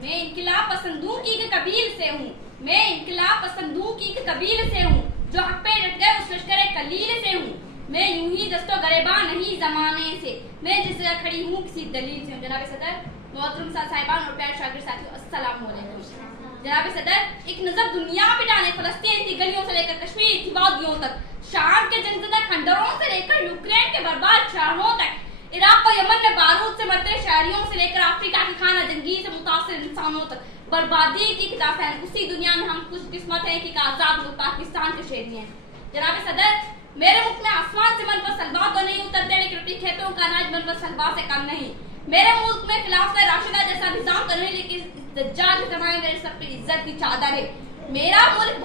میں انقلاب پسندوں کی قبیل سے ہوں، میں انقلاب پسندوں کی قبیل سے ہوں، جو حق پہ ڈٹ گئے اس لشکر قلیل سے ہوں، میں یوں ہی دست و گریباں نہیں زمانے سے، میں جس جگہ کھڑی ہوں کسی دلیل سے ہوں۔ جناب صدر، محترم صاحبان اور پیارے شاگرد ساتھیوں، السلام علیکم۔ جناب صدر، ایک نظر دنیا پٹانے فلسطین کی گلیوں سے لے کر کشمیر کی وادیوں تک، شام کے جنگزدہ کھنڈروں سے لے کر یوکرین کے برباد شہروں تک، عراق و یمن میں بارود سے مرتے شہریوں سے لے کر افریقہ کی خانہ جنگی سے متاثر انسانوں تک، بربادی کی کتاب ہے اسی دنیا میں ہم خوش قسمت ہیں کہ ایک آزاد ملک پاکستان کے شہری ہیں۔ جناب صدر، میرے ملک میں آسمان سے من پر سلوا تو نہیں اترتے، لیکن اپنی کھیتوں کا اناج من پر سلوا سے کم نہیں۔ میرے ملک میں خلافت راشدہ جیسا نظام تو نہیں، لیکن دجال کے زمانے میرے سب پہ عزت کی چادر ہے۔ میرا ملک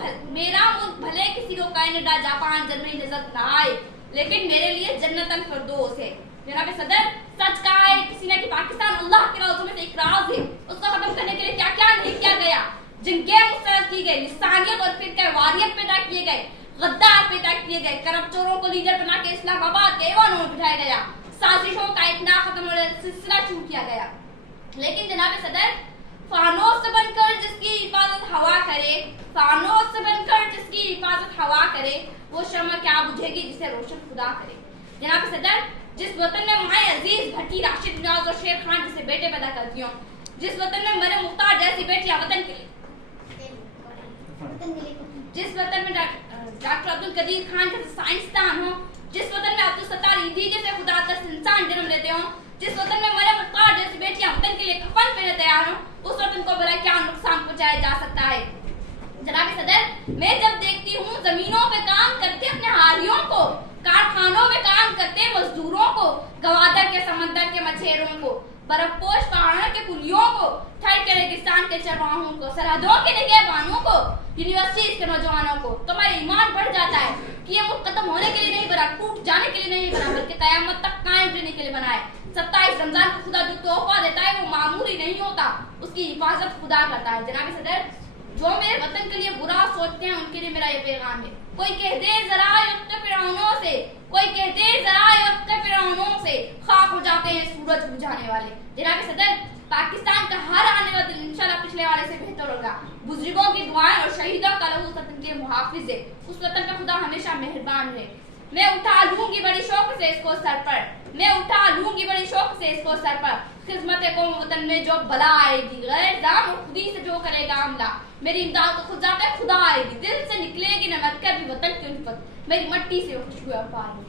بھلے کسی کو کینیڈا، جاپان، جرمنی نظر نہ آئے، لیکن میرے لیے جنت الفردوس ہے۔ جناب صدر، سچ کہا ہے کسی نے کہ پاکستان اللہ کے رازوں میں سے ایک راز ہے، اس کو ختم کرنے کے لیے کیا کیا نہیں کیا گیا، جنگیں مسترد کی گئی، لسانیت اور فرقہ واریت پیدا کیے گئے، غدار پیدا کیے گئے، کرپٹ چوروں کو لیڈر بنا کے اسلام آباد کے ایوانوں میں بٹھایا گیا، سازشوں کا اتنا ختم ہونے سلسلہ شروع کیا گیا۔ لیکن جناب صدر، فانوس سے بن کر جس کی حفاظت ہوا کرے، فانوس سے بن کر جس کی حفاظت ہوا کرے، وہ شمع کیا بجھے گی جسے روشن خدا کرے۔ جناب صدر، جس وطن میں مائیں عزیز بھٹی، راشد نیاز اور شیر خان جیسے بیٹے پیدا کرتی ہوں، جس وطن میں مریم مختار جیسی بیٹیاں وطن کے لیے، جس وطن میں ڈاکٹر عبدالقدیر خان جیسے سائنسدان ہوں، جس وطن میں عبدالستار ایدھی جیسے خدا دست انسان جنم لیتے ہوں، جس وطن میں مریم مختار جیسی بیٹیاں وطن کے لیے کفن پہنے تیار ہوں، اس وطن کو بلا کیا نقصان پہنچایا جا سکتا ہے۔ جناب صدر، میں جب دیکھتی ہوں زمینوں پہ کام کرتے اپنے ہاریوں کو، کارخانوں میں کام کرتے مزدوروں کو، گوادر کے سمندر کے مچھیروں کو، برف پوش پہاڑوں کے کلیوں کو، ٹھنڈ کے ریگستان کے چرواہوں کو، سرحدوں کے نگہبانوں کو، یونیورسٹیز کے نوجوانوں کو، تو ہمارا ایمان بڑھ جاتا ہے کہ یہ ملک ختم ہونے کے لیے نہیں بنا، ٹوٹ جانے کے لیے نہیں بنا، بلکہ قیامت تک قائم رہنے کے لیے بنا ہے۔ 27 رمضان کو خدا جو تحفہ دیتا ہے وہ معمولی نہیں ہوتا، اس کی حفاظت خدا کرتا ہے۔ جناب صدر، جو میرے وطن کے لیے برا سوچتے ہیں ان کے لیے میرا یہ پیغام ہے، کوئی کہہ دے ذرا وقت فرعونوں سے، کوئی کہہ دے ذرا وقت فرعونوں سے، خاک ہو جاتے ہیں سورج بجھانے والے۔ جناب صدر، پاکستان کا ہر آنے والا دن انشاءاللہ پچھلے والے سے بہتر ہوگا۔ بزرگوں کی دعائیں اور شہیدوں کا لہو وطن کے محافظ ہے، اس وطن کا خدا ہمیشہ مہربان ہے۔ میں اٹھا لوں گی بڑی شوق سے اس کو سر پر، میں اٹھا لوں گی بڑی شوق سے اس کو سر پر، خدمت قوم وطن میں جو بلا آئے گی، غیر دام اور خودی سے جو کرے گا عملہ، میری امداد کو خود ذات خدا آئے گی، دل سے نکلے گی نہ مر کر بھی وطن کی الفت، میری مٹی سے اٹھ ہوئے افعال۔